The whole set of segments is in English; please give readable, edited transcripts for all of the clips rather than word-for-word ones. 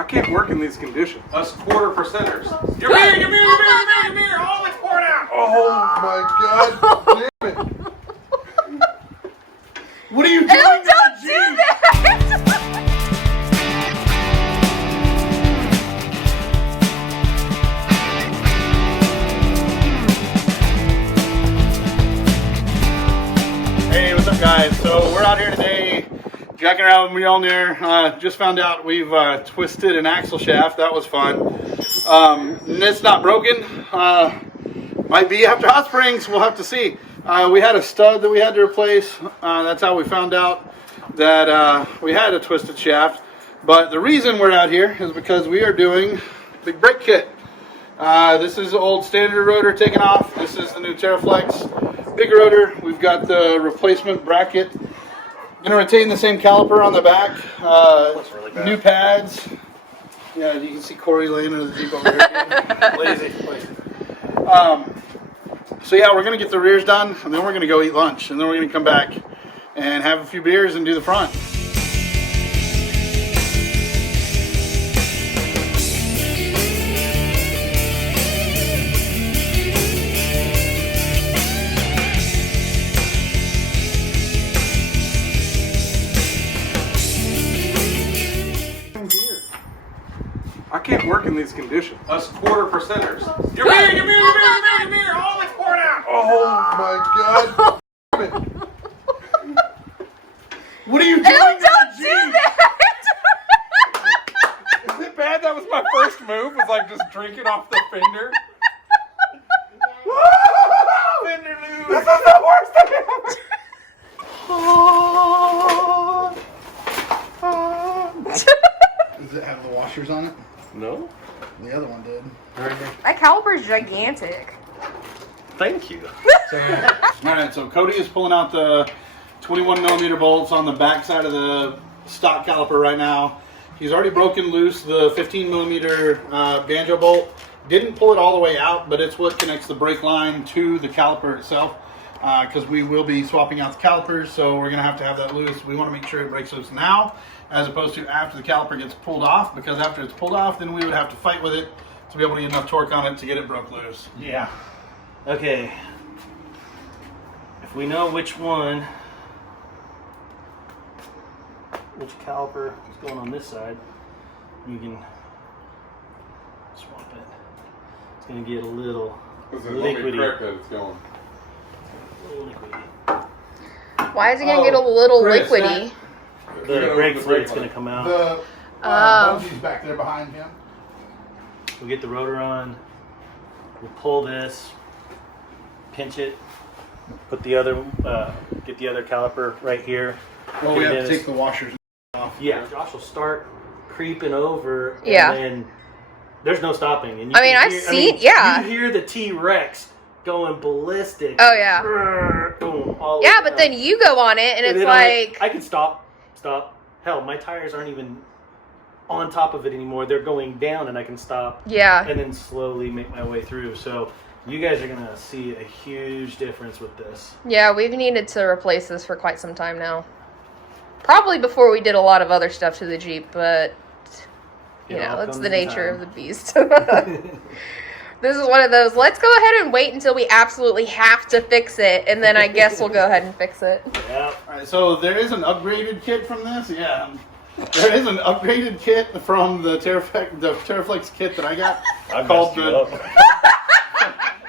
I can't work in these conditions. Us quarter percenters. Your beer, your beer, your beer, your beer, your beer. All it's poured out. Oh my God! Damn it! What are you doing? Don't do that! Hey, what's up, guys? So we're out here today, jacking around with Mjolnir. Just found out we've twisted an axle shaft. That was fun. And it's not broken. Might be after hot springs. We'll have to see. We had a stud that we had to replace. That's how we found out that we had a twisted shaft. But the reason we're out here is because we are doing big brake kit. This is the old standard rotor taken off. This is the new Teraflex big rotor. We've got the replacement bracket. Going to retain the same caliper on the back. Really new pads. Yeah, you can see Corey laying in the Jeep over here. Lazy. So yeah, we're going to get the rears done, and then we're going to go eat lunch, and then we're going to come back and have a few beers and do the front. I can't work in these conditions. Us quarter percenters. Your beer, your beer, your beer, your beer, your beer. All it's poured out. Oh my God! Damn it. What are you doing? Don't do that! Is it bad? That was my first move. Was like just drinking off the fender. Fender lube. This is the worst thing ever. Does it have the washers on it? No. The other one did. That caliper's gigantic. Thank you. Alright, so Cody is pulling out the 21mm bolts on the back side of the stock caliper right now. He's already broken loose the 15mm banjo bolt. Didn't pull it all the way out, but it's what connects the brake line to the caliper itself. Because we will be swapping out the calipers, so we're going to have that loose. We want to make sure it breaks loose now, as opposed to after the caliper gets pulled off, because after it's pulled off, then we would have to fight with it to be able to get enough torque on it to get it broke loose. Yeah. Okay. If we know which caliper is going on this side, you can swap it. It's going to get a little liquidy. It's going. Why is it gonna get a little Chris, liquidy? The brake fluid's going to come out. The bungee's back there behind him. We'll get the rotor on. We'll pull this, pinch it, put the other, get the other caliper right here. Well, we have to take the washers off. Yeah, Josh will start creeping over. Yeah. And then there's no stopping. And I mean, I've seen, yeah. You hear the T-Rex going ballistic. Oh, yeah. Boom, all Yeah, over but then you go on it, and it's then like... I can stop. Hell, my tires aren't even on top of it anymore. They're going down, and I can stop. Yeah. And then slowly make my way through. So you guys are going to see a huge difference with this. Yeah, we've needed to replace this for quite some time now. Probably before we did a lot of other stuff to the Jeep, but, you know, it's the nature of the beast. This is one of those, let's go ahead and wait until we absolutely have to fix it, and then I guess we'll go ahead and fix it. Yeah. Alright, so there is an upgraded kit from this, yeah. There is an upgraded kit from the Teraflex kit that I got.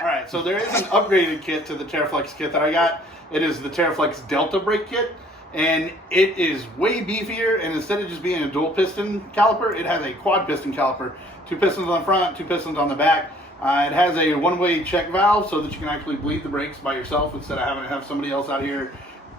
Alright, so there is an upgraded kit to the Teraflex kit that I got. It is the Teraflex Delta brake kit, and it is way beefier, and instead of just being a dual piston caliper, it has a quad piston caliper. 2 pistons on the front, 2 pistons on the back. It has a one-way check valve so that you can actually bleed the brakes by yourself instead of having to have somebody else out here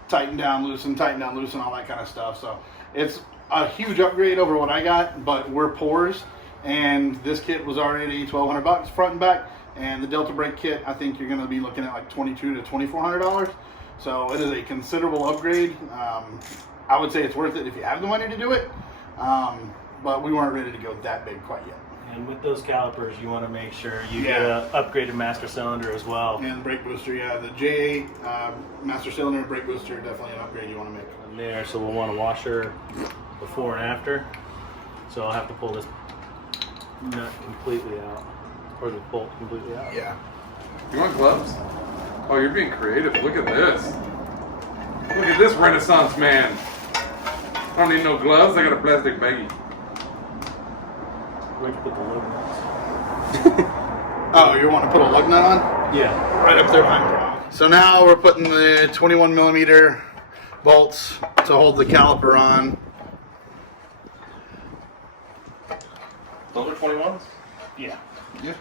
tighten down, loosen, all that kind of stuff. So it's a huge upgrade over what I got, but we're poors, and this kit was already $1,200 front and back, and the Delta brake kit, I think you're going to be looking at like $2,200 to $2,400. So it is a considerable upgrade. I would say it's worth it if you have the money to do it, but we weren't ready to go that big quite yet. And with those calipers, you want to make sure you get an upgraded master cylinder as well. And brake booster, yeah. The J8 master cylinder and brake booster, definitely an upgrade you want to make. And there, so we'll want a washer before and after. So I'll have to pull this nut completely out, or the bolt completely out. Yeah. You want gloves? Oh, you're being creative. Look at this. Look at this Renaissance man. I don't need no gloves. I got a plastic baggie. Where'd you put the lug nuts? Oh, you want to put a lug nut on? Yeah. Right up there behind me. So now we're putting the 21 millimeter bolts to hold the caliper on. Those are 21s? Yeah. Yeah.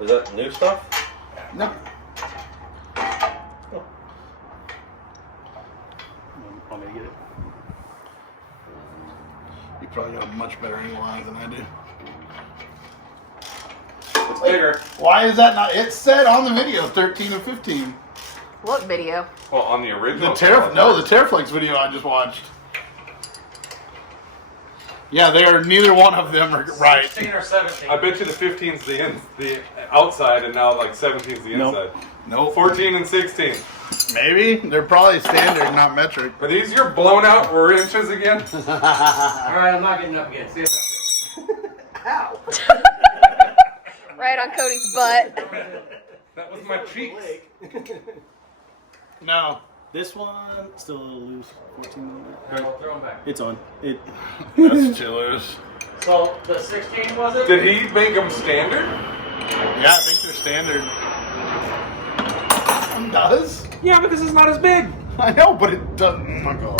Is that new stuff? No. Want me to get it? You probably got a much better angle on it than I do. It's bigger. Why is that not? It said on the video 13 and 15. What video? Well, on the The original. Teraflex video I just watched. Yeah, they are. Neither one of them are right. 16 or 17? I bet you the 15's the outside, and now like 17's the Nope. inside. Nope. 14 and 16. Maybe they're probably standard, not metric. Are these your blown out inches again? Alright, I'm not getting up again. See you. Ow! Right on Cody's butt. That was my cheeks. No. This one still a little loose. 14 millimeter. Alright, throw them back. It's on. It. That's chillers. So, the 16 was it? Did he make them standard? Yeah, I think they're standard. It does? Yeah, because it's not as big. I know, but it doesn't. Oh my god.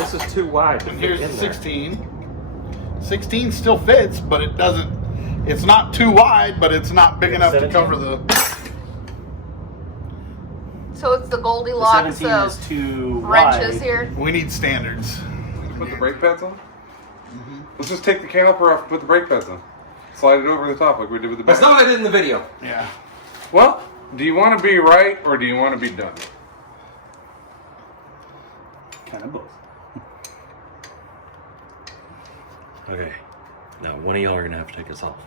This is too wide. And here's the 16. 16 still fits, but it doesn't. It's not too wide, but it's not big enough to 17? cover the. So it's the The Goldilocks 17 of is too wrenches wide. here. We need standards. Put the brake pads on? Let's just take the caliper off and put the brake pads on. Slide it over the top like we did with the That's back. not what I did in the video. Yeah. Well, do you want to be right or do you want to be done? Kind of both. Okay. Now, one of y'all are going to have to take this off.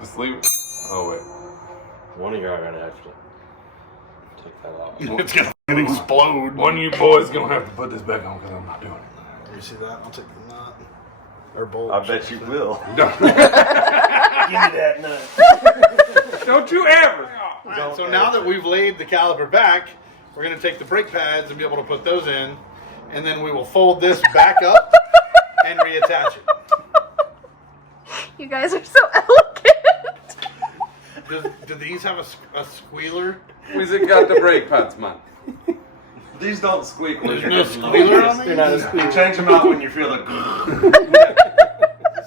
Just leave it. Oh, wait. One of you are going to have to take that off. It's gonna fucking explode. One of you boys going to have to put this back on because I'm not doing it. You see that? I'll take the nut. Or bolt. I bet you will. Don't, Give me that nut. don't you ever. Alright, so now that we've laid the caliper back, we're going to take the brake pads and be able to put those in, and then we will fold this back up and reattach it. You guys are so elegant. Do these have a squealer? Where's it got the brake pads, man? These don't squeak when There's you're no getting squealer on They're these? not as cool. Change them out when you feel it.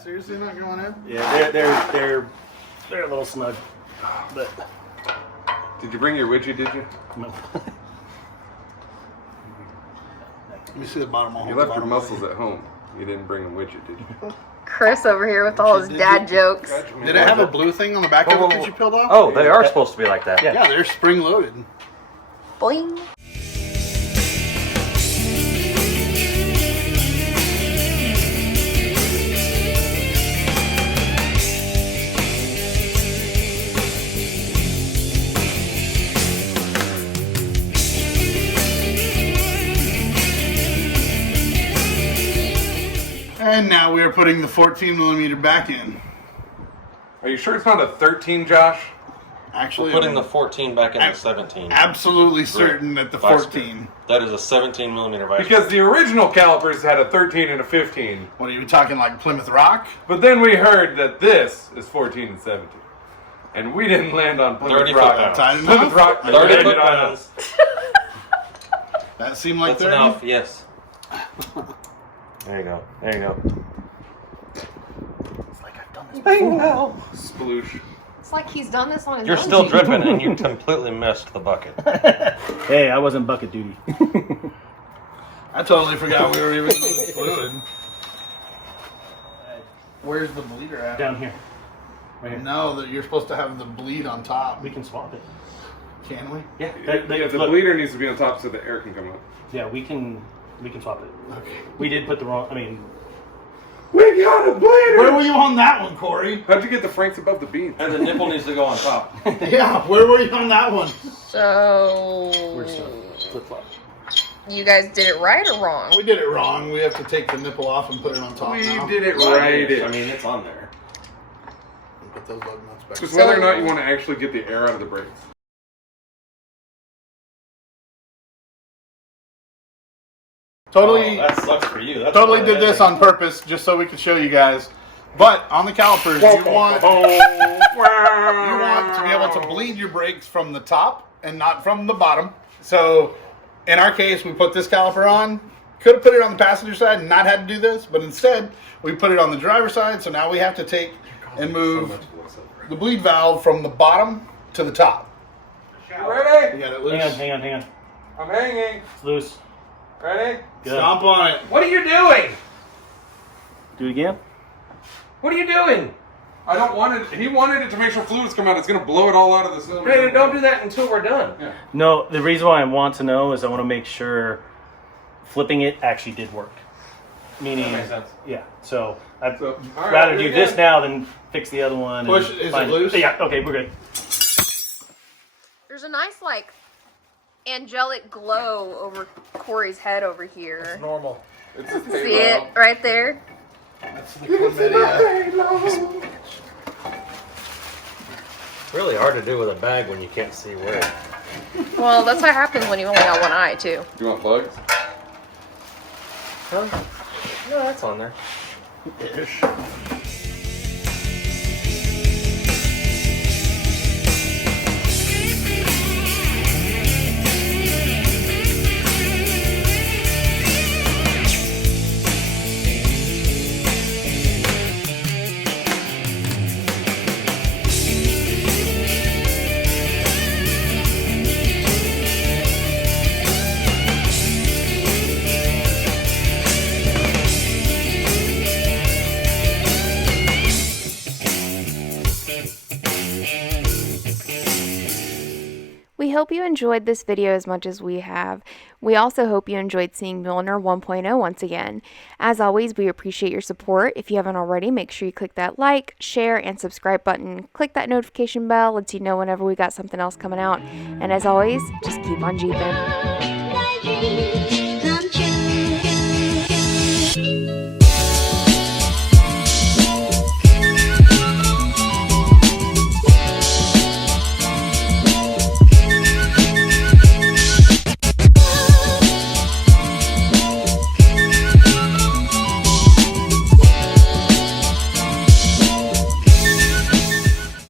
Seriously not going in? Yeah, they're a little snug, but Did you bring your widget, did you? no. Let me see the bottom. You left your muscles at home. You didn't bring a widget, did you? Chris over here with all his dad jokes. Did it have a blue thing on the back of it that you peeled off? Oh, they are supposed to be like that. Yeah, they're spring loaded. Boing. And now we are putting the 14 millimeter back in. Are you sure it's not a 13, Josh? Actually, Putting I'm the 14 back in the 17. absolutely certain that the Vice 14. That is a 17 millimeter vice. Because the original calipers had a 13 and a 15. What are you talking, like Plymouth Rock? But then we heard that this is 14 and 17. And we didn't land on Plymouth 30 Rock. foot-pounds. Tight Plymouth enough? Rock 30 landed foot on pounds. us. That seemed like That's 30. enough, yes. There you go. There you go. It's like I've done this. Sploosh. It's like he's done this on his You're own. still dripping and you completely missed the bucket. Hey, I wasn't bucket duty. I totally forgot we were even in the fluid. Where's the bleeder at? Down here. Right here. No, that you're supposed to have the bleed on top. We can swap it. Can we? Yeah. Yeah, the look, bleeder needs to be on top so the air can come up. Yeah, we can swap it. Okay. We did put the wrong. I mean, We got a bleeder! Where were you on that one, Corey? How'd you get the Franks above the beans? And the nipple needs to go on top. Yeah, where were you on that one? So Flip flop. you guys did it right or wrong? We did it wrong. We have to take the nipple off and put it on top We now. did it right. I mean, it's on there. Put those lug nuts back. Just whether or not you want to actually get the air out of the brakes. Totally, Oh, that sucks for you. That's totally why did this on purpose just so we could show you guys. But on the calipers, you want to be able to bleed your brakes from the top and not from the bottom. So in our case, we put this caliper on. Could have put it on the passenger side and not had to do this, but instead we put it on the driver's side. So now we have to take and move the bleed valve from the bottom to the top. You ready? You got it loose. Hang on. I'm hanging. It's loose. Ready? Good. Stomp on it. What are you doing? Do it again. What are you doing? I don't want it. He wanted it to make sure fluids come out. It's going to blow it all out of the cylinder. Hey, don't do that until we're done. Yeah. No, the reason why I want to know is I want to make sure flipping it actually did work. Meaning, That makes sense. yeah. So I'd So, all right, rather do do it this again. now than fix the other one. Push. and Is it find loose? Yeah. Okay, we're good. There's a nice like angelic glow over Corey's head over here. Normal. It's a See it right there? That's the chlamydia. It's really hard to do with a bag when you can't see where. Well, that's what happens when you only got one eye too. You want plugs? Huh? No, that's on there. Ish. We hope you enjoyed this video as much as we have. We also hope you enjoyed seeing Milner 1.0 once again. As always, we appreciate your support. If you haven't already, make sure you click that like, share, and subscribe button. Click that notification bell, lets you know whenever we got something else coming out. And as always, just keep on Jeeping.